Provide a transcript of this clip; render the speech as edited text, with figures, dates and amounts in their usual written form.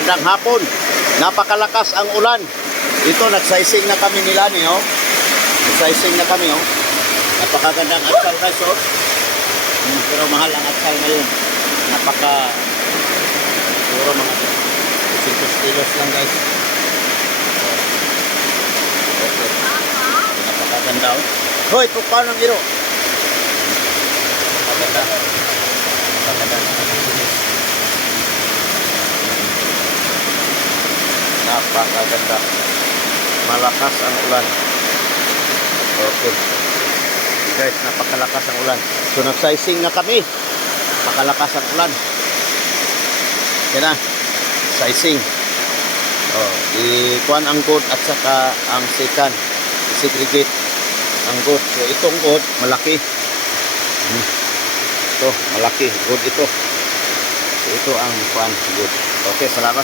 Magandang hapon. Napakalakas ang ulan. Ito, nagsizing na kami nila niyo. Nagsizing na kami, oh. Napakagandang atsal guys, oh. Pero mahal ang atsal ngayon. Puro mga 200 kilos lang guys. Okay. Napakaganda, oh. Hoy, tukpan ng iro. Napakaganda. Napakaganda. Malakas ang ulan. Okay. Guys, napakalakas ang ulan. So, nag-sizing na kami. Napakalakas ang ulan. Yan na. Sizing. Oh, ikuan ang good at saka ang second. I-segregate ang good. So, itong good, malaki. Ito, malaki. Good ito. So, ito ang kuan good. Okay, salamat.